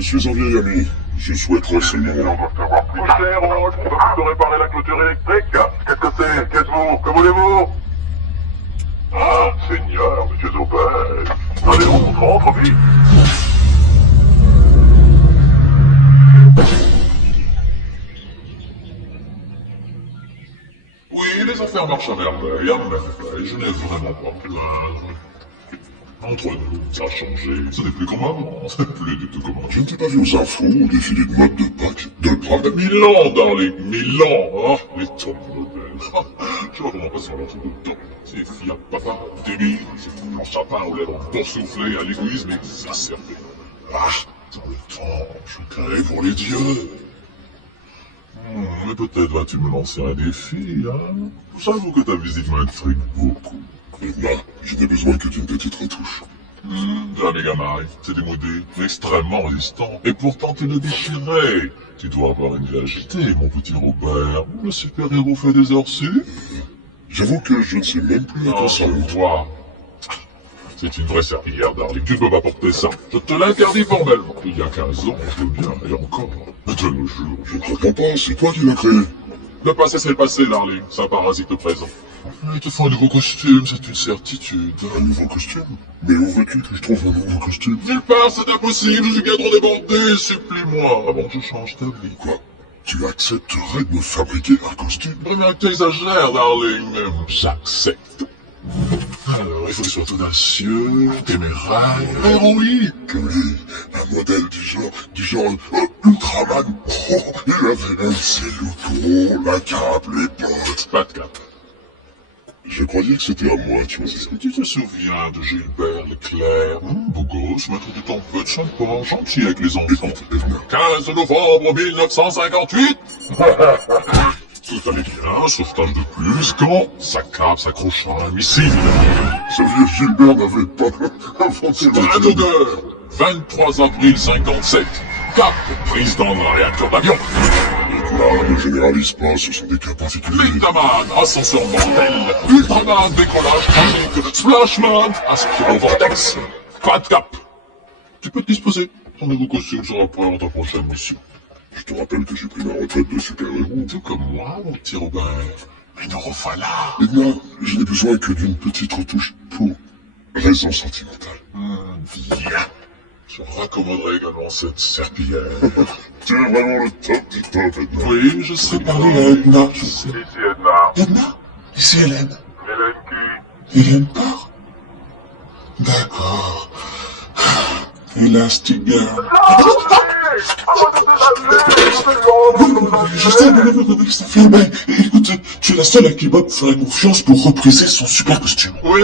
Je suis un vieil ami. Je souhaiterais seulement... Mon cher, on va plutôt réparer la clôture électrique. Qu'est-ce que c'est? Qu'êtes-vous? Que voulez-vous? Ah, Seigneur, monsieur Zopel. Allez, on rentre vite. Oui, les affaires marchent à merveille, je n'ai vraiment pas à me plaindre. Entre nous, ça a changé, ce n'est plus comme avant, ce n'est plus du tout comme avant. Je ne t'ai pas vu aux infos au défilé de mode de Pâques, de Prague. 1000 ans, darling, 1000 ans, hein, les temps modernes. Je vois comment passer l'entre de temps. Ces filles à papa, débiles, ces fous blancs chapins aux lèvres boursouflées à l'église, mais exacerbées. Ah, dans le temps, je créais pour les dieux. Mais peut-être vas-tu me lancer un défi, hein? J'avoue que ta visite m'intrigue beaucoup. Edna, je n'ai besoin que d'une petite retouche. La Megamai, c'est démodé, extrêmement résistant, et pourtant tu le déchirais. Tu dois avoir une vie agitée, mon petit Robert. Le super-héros fait des heures sup. J'avoue que je ne sais même plus à quoi ça monte. Toi, c'est une vraie serpillière, darling. Tu ne peux pas porter ça. Je te l'interdis formellement. Il y a 15 ans, je veux bien, et encore. Mais de nos jours, Je ne crois pas, c'est toi qui l'as créé. le passé c'est le passé, darling. Ça parasite le présent. Il te faut un nouveau costume, c'est une certitude. Un nouveau costume? Mais où veux-tu que je trouve un nouveau costume? Nulle part, c'est impossible, je suis bien trop débordé, supplie-moi avant que je change ta vie. Quoi? Tu accepterais de me fabriquer un costume? Vraiment que tu exagères, darling, mais j'accepte. Alors, il faut que tu sois audacieux, téméraire, héroïque. Que lui, un modèle du genre Ultraman. Oh, il avait même ses logos, la cape, les bottes. Pas de cap. Je croyais que c'était à moi, tu vois. Est-ce que tu te souviens de Gilbert Leclerc? Beau gosse, maître du temps peu de sympa, gentil avec les enfants. 15 novembre 1958. Tout allait bien, sauf tâche de plus, quand sa cape s'accrocha à un missile. Ce vieux Gilbert n'avait pas inventé C'était un odeur. 23 avril 57. Cap prise dans un réacteur d'avion. Là, ne généralise pas, ce sont des cas particuliers. Vitaman, ascenseur mortel. Ultraman, décollage tragique. Splashman, aspirant vortex. Pas de cap. Tu peux te disposer. Ton nouveau costume sera prêt dans ta prochaine mission. Je te rappelle que j'ai pris ma retraite de super-héros. Tout comme moi, mon petit Robert. Mais nous revoilà. Edna, je n'ai besoin que d'une petite retouche pour raison sentimentale. Bien. Je raccommoderai également cette serpillière. Tu es vraiment le top du top, Edna. Oui, je sais parler à Edna, je sais. Ici Edna. Edna? Ici Hélène. Hélène qui? Hélène part? D'accord. Elastic Girl. Je sais, mais ça fait bien. Écoute, tu es la seule à qui Bob ferait confiance pour repriser son super costume. Oui,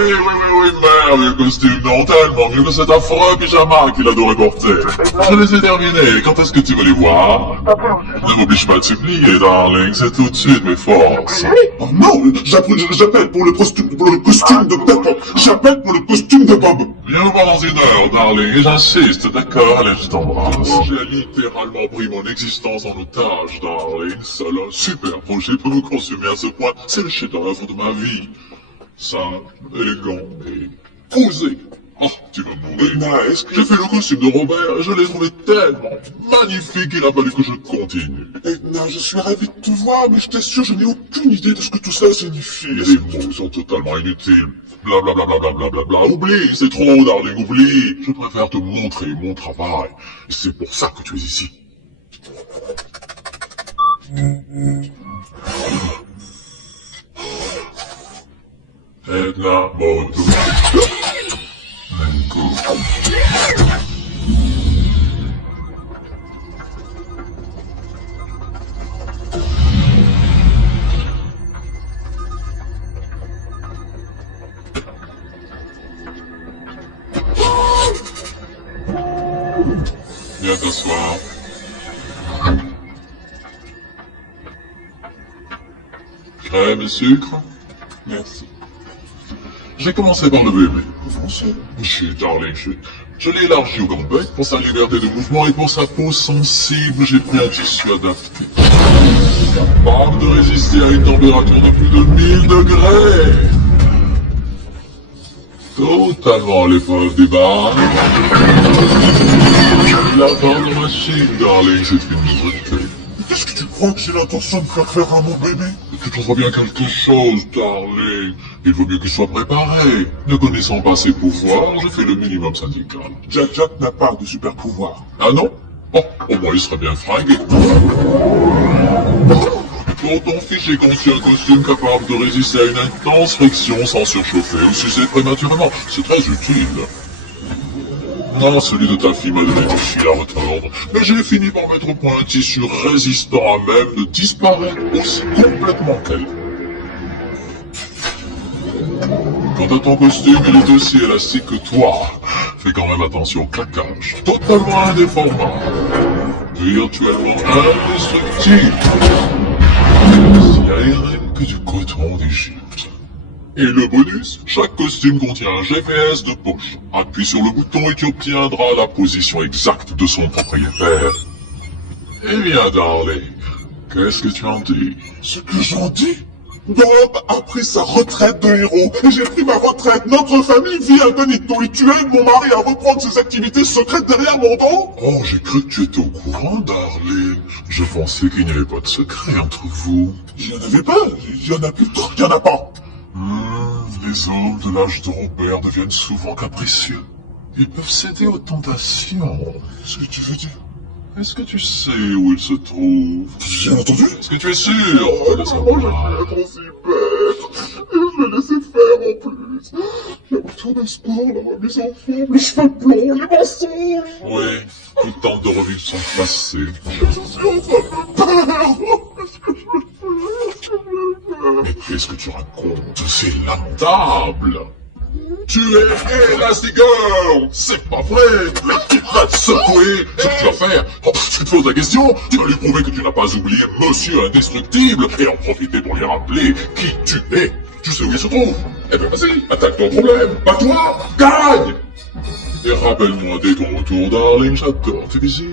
merveilleux costume, non, tellement mieux que cet affreux pyjama qu'il adorait porter. Je les ai terminés, quand est-ce que tu veux les voir? Ne m'oblige pas à te supplier, darling, c'est tout de suite mes forces. Oh non, j'appelle pour le costume de Bob. J'appelle pour le costume de Bob. Viens me voir dans une heure, darling, et j'insiste, d'accord, allez, je t'embrasse. J'ai littéralement pris mon existence en otage, darling. Seul un super projet peut me consumer à ce point. C'est le chef-d'œuvre de ma vie. Simple, élégant et posé. Ah, tu vas mourir. Edna, est-ce que... J'ai fait le costume de Robert et je l'ai trouvé tellement magnifique qu'il a fallu que je continue. Edna, je suis ravi de te voir, mais je t'assure, je n'ai aucune idée de ce que tout ça signifie. Et les mots sont totalement inutiles. Blablabla. Oublie, c'est trop, darling, oublie. Je préfère te montrer mon travail. Et c'est pour ça que tu es ici. Edna, mode. Viens t'asseoir. Crème et sucre? Merci. J'ai commencé par le bébé. Français. Chut, darling, chut. Je l'ai élargi au grand-bec pour sa liberté de mouvement et pour sa peau sensible. J'ai pris un tissu adapté. Capable de résister à une température de plus de 1000 degrés. Totalement à l'épreuve des barres. La bonne machine, darling, c'est une nouveauté. Qu'est-ce que tu crois que j'ai l'intention de faire à mon bébé? Tu trouveras bien quelque chose, darling. Il vaut mieux qu'il soit préparé. Ne connaissant pas ses pouvoirs, je fais le minimum syndical. Jack n'a pas de super pouvoir. Ah non? Oh, au moins il serait bien fringué. Pour ton fils, j'ai conçu un costume capable de résister à une intense friction sans surchauffer ou s'user prématurément. C'est très utile. Non, celui de ta fille m'a donné du fil à retordre, mais j'ai fini par mettre au point un tissu résistant à même de disparaître aussi complètement qu'elle. Quant à ton costume, il est aussi élastique que toi. Fais quand même attention au claquage. Totalement indéformable. Virtuellement indestructible. Aussi aéré que du coton d'Égypte. Et le bonus, chaque costume contient un GPS de poche. Appuie sur le bouton et tu obtiendras la position exacte de son propriétaire. Eh bien, darling, qu'est-ce que tu en dis? Ce que j'en dis? Bob a pris sa retraite de héros, et j'ai pris ma retraite. Notre famille vit incognito, et tu aides mon mari à reprendre ses activités secrètes derrière mon dos? Oh, j'ai cru que tu étais au courant, darling. Je pensais qu'il n'y avait pas de secret entre vous. Il y en avait pas, il y en a plus trop, il y en a pas. Les hommes de l'âge de Robert deviennent souvent capricieux. Ils peuvent céder aux tentations. Qu'est-ce que tu veux dire? Est-ce que tu sais où il se trouve? J'ai entendu? Est-ce que tu es sûr de le savoir? Être aussi bête. Et je l'ai laissé faire en plus. La voiture de sport, la remise en forme, les cheveux blonds, les mensonges. Oui, il tente de revivre son passé. Je suis en train de me perdre. Qu'est-ce que je veux faire? Mais qu'est-ce que tu racontes? C'est lamentable. Tu es Elastigirl! C'est pas vrai! La petite va te secouer! Ce que tu vas faire? Oh, tu te poses la question? Tu vas lui prouver que tu n'as pas oublié Monsieur Indestructible et en profiter pour lui rappeler qui tu es! Tu sais où il se trouve? Eh ben vas-y, attaque ton problème! Bats-toi! Gagne! Et rappelle-moi dès ton retour, darling, j'adore tes visites.